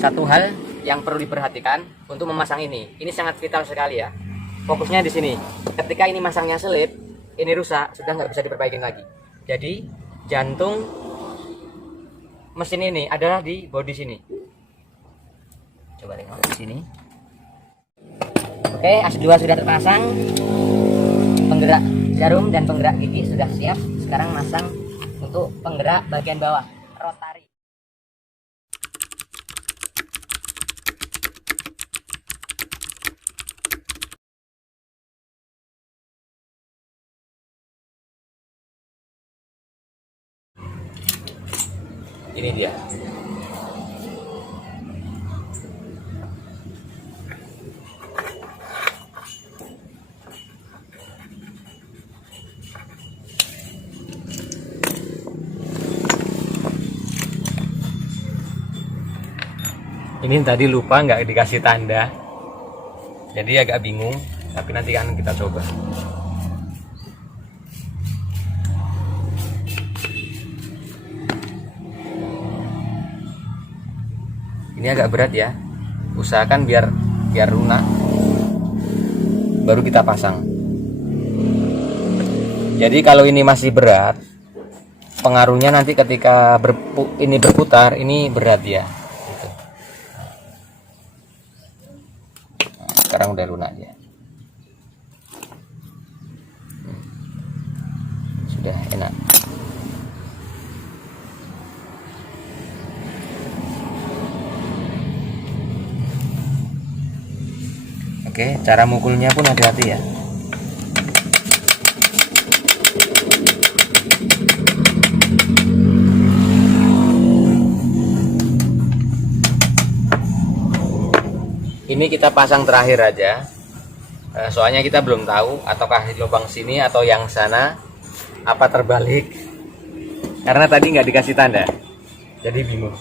satu hal yang perlu diperhatikan untuk memasang ini sangat vital sekali ya. Fokusnya di sini. Ketika ini masangnya selip, ini rusak, sudah nggak bisa diperbaiki lagi. Jadi jantung mesin ini adalah di bodi sini. Coba tengok di sini. Oke, as 2 sudah terpasang. Penggerak jarum dan penggerak gigi sudah siap. Sekarang masang untuk penggerak bagian bawah, rotari. Ini dia. Ini tadi lupa nggak dikasih tanda, jadi agak bingung, tapi nanti kan kita coba. Ini agak berat ya, usahakan biar lunak, baru kita pasang. Jadi kalau ini masih berat, pengaruhnya nanti ketika ini berputar, ini berat ya. Sekarang udah lunak ya, sudah enak. Oke, cara mukulnya pun hati-hati ya. Ini kita pasang terakhir aja, soalnya kita belum tahu ataukah di lubang sini atau yang sana, apa terbalik, karena tadi nggak dikasih tanda, jadi bingung.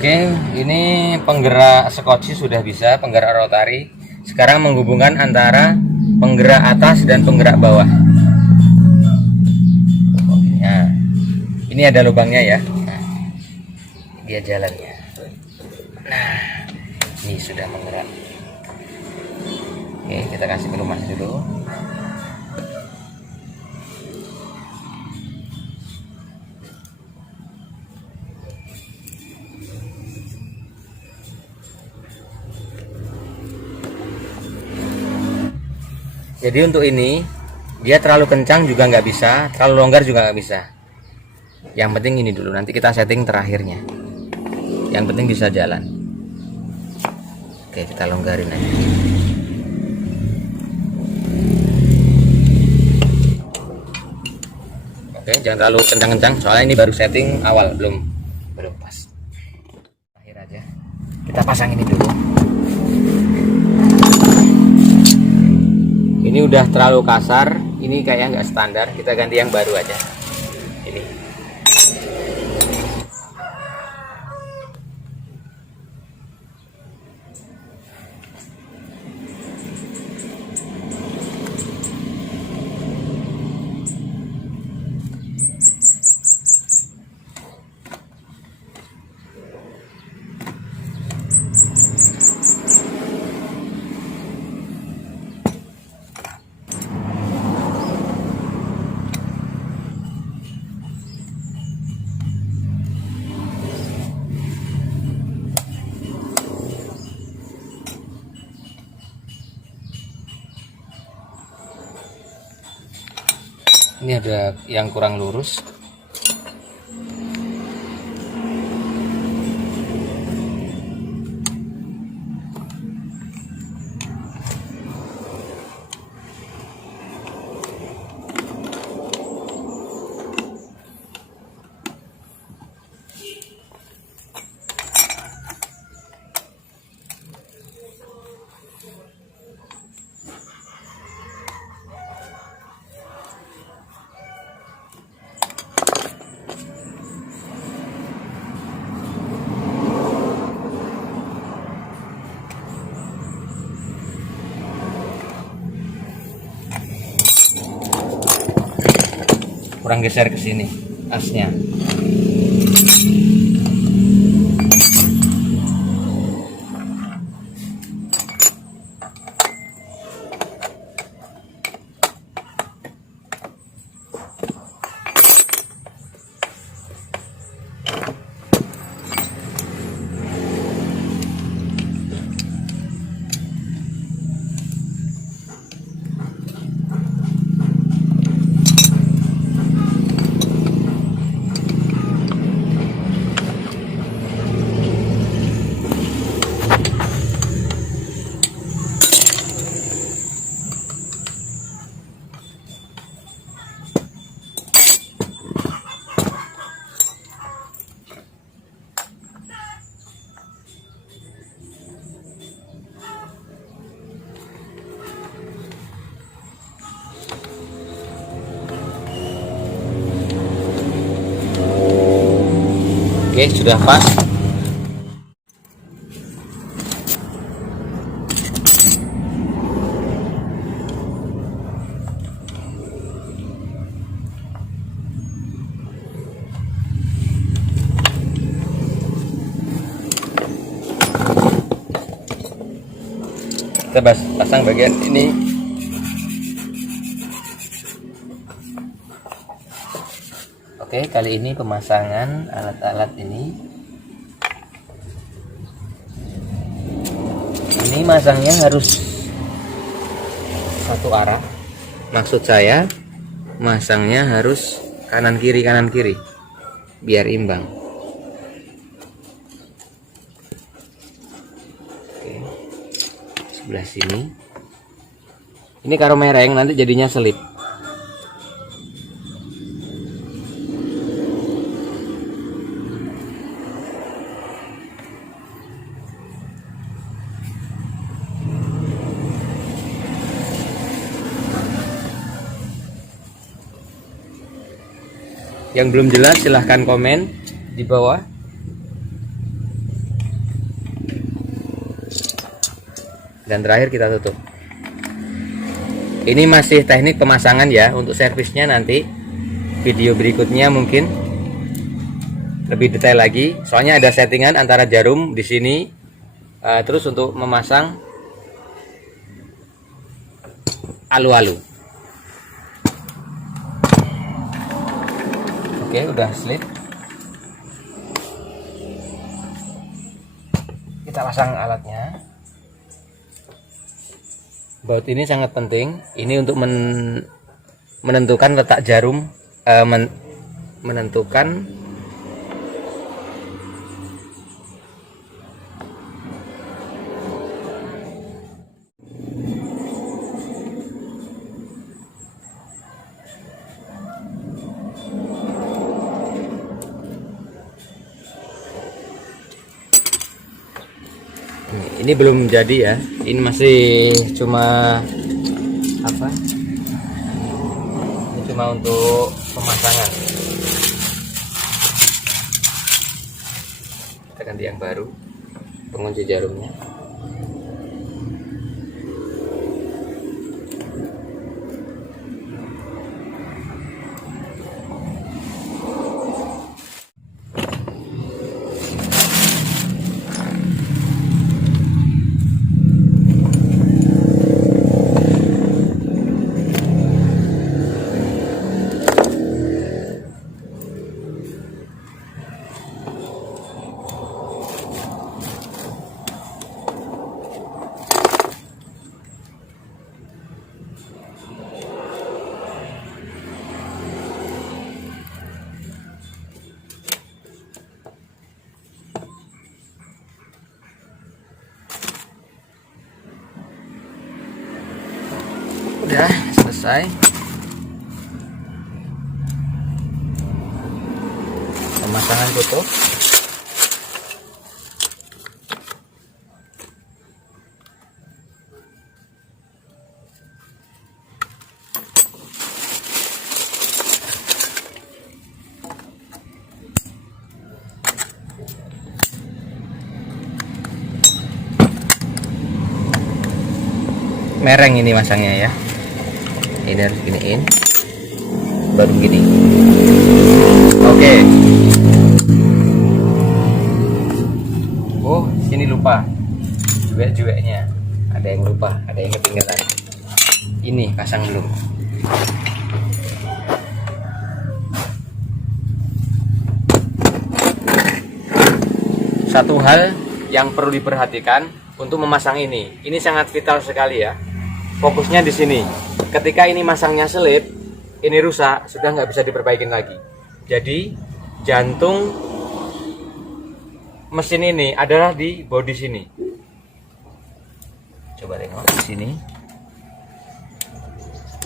Oke, ini penggerak skoci sudah bisa, penggerak rotari. Sekarang menghubungkan antara penggerak atas dan penggerak bawah. Nah, ini ada lubangnya ya. Nah, dia jalannya. Nah, ini sudah menggerak. Oke, kita kasih pelumas dulu. Jadi untuk ini dia terlalu kencang juga nggak bisa, terlalu longgar juga nggak bisa. Yang penting ini dulu, nanti kita setting terakhirnya. Yang penting bisa jalan. Oke, kita longgarin aja. Oke, jangan terlalu kencang-kencang, soalnya ini baru setting awal, belum pas. Terakhir aja, kita pasang ini dulu. Ini udah terlalu kasar, ini kayaknya nggak standar, kita ganti yang baru aja. Ini. Ini ada yang kurang lurus. kurang geser ke sini asnya. Oke, sudah pas. Kita pasang bagian ini. Oke, kali ini pemasangan alat-alat ini. Ini masangnya harus satu arah. Maksud saya, masangnya harus kanan kiri biar imbang. Oke. Sebelah sini. Ini karo mereng nanti jadinya selip. Yang belum jelas silahkan komen di bawah. Dan terakhir kita tutup. Ini masih teknik pemasangan ya. Untuk servisnya nanti video berikutnya mungkin lebih detail lagi. Soalnya ada settingan antara jarum di sini. Terus untuk memasang alu-alu. Oke, udah slip. Kita pasang alatnya. Baut ini sangat penting. Ini untuk menentukan letak jarum, menentukan ini belum jadi ya, ini masih cuma apa, ini cuma untuk pemasangan. Kita ganti yang baru, pengunci jarumnya. Udah selesai. Pemasangan tutup. Mereng ini masangnya ya. Ini harus giniin baru gini. Oh, sini lupa juek-jueknya, ada yang lupa, ada yang ketinggalan. Ini pasang dulu. Satu hal yang perlu diperhatikan untuk memasang ini sangat vital sekali ya. Fokusnya di sini. Ketika ini masangnya selip, ini rusak, sudah nggak bisa diperbaikin lagi. Jadi jantung mesin ini adalah di bodi sini. Coba tengok di sini.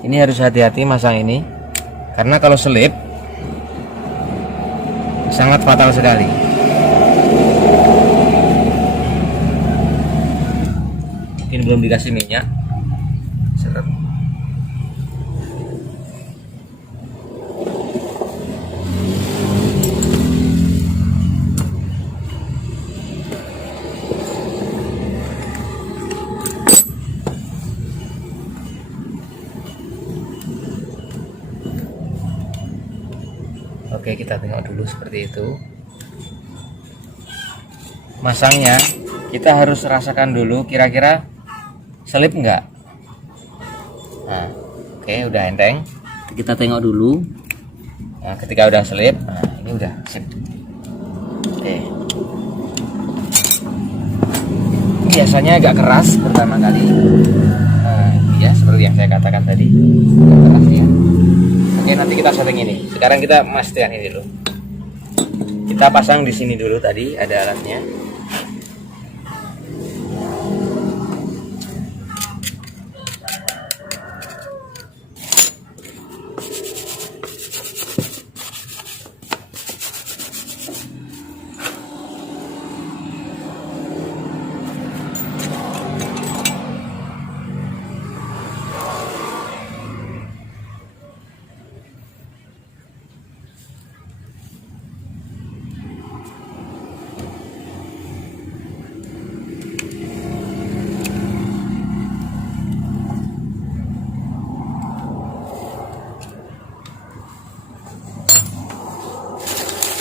Ini harus hati-hati masang ini, karena kalau selip sangat fatal sekali. Mungkin belum dikasih minyak. Seret. Oke, kita tengok dulu seperti itu. Masangnya kita harus rasakan dulu kira-kira selip enggak. Nah, oke, udah enteng. Kita tengok dulu. Nah, ketika udah selip, nah ini udah sip. Oke. Biasanya agak keras pertama kali. Nah, ya seperti yang saya katakan tadi, agak keras ya. Oke, nanti kita setting ini. Sekarang kita pastikan ini dulu. Kita pasang di sini dulu, tadi ada alatnya.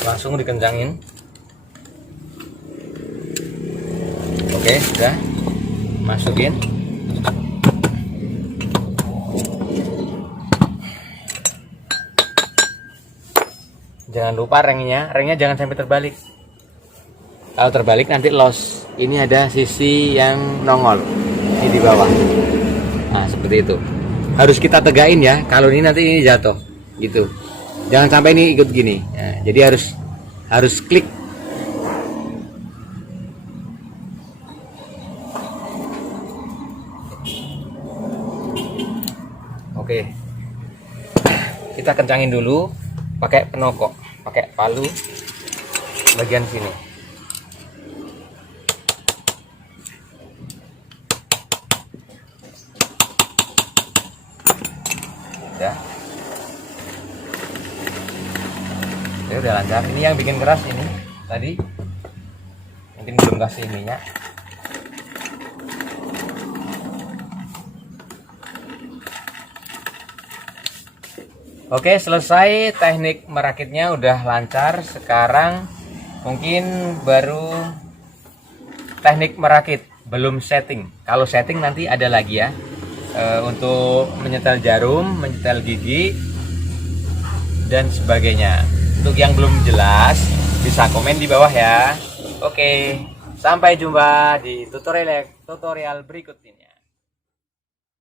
Langsung dikencangin. Oke, sudah masukin. Jangan lupa rengnya jangan sampai terbalik. Kalau terbalik nanti loss. Ini ada sisi yang nongol, ini di bawah. Nah, seperti itu. Harus kita tegain ya. Kalau ini nanti ini jatuh, gitu. Jangan sampai ini ikut gini. Nah, jadi harus klik. Oke. Kita kencangin dulu pakai penokok, pakai palu bagian sini. Ya udah lancar. Ini yang bikin keras ini tadi mungkin belum kasih minyak. Oke, selesai. Teknik merakitnya udah lancar. Sekarang mungkin baru teknik merakit, belum setting. Kalau setting nanti ada lagi ya, untuk menyetel jarum, menyetel gigi dan sebagainya. Untuk yang belum jelas bisa komen di bawah ya. Oke, sampai jumpa di tutorial berikut ini.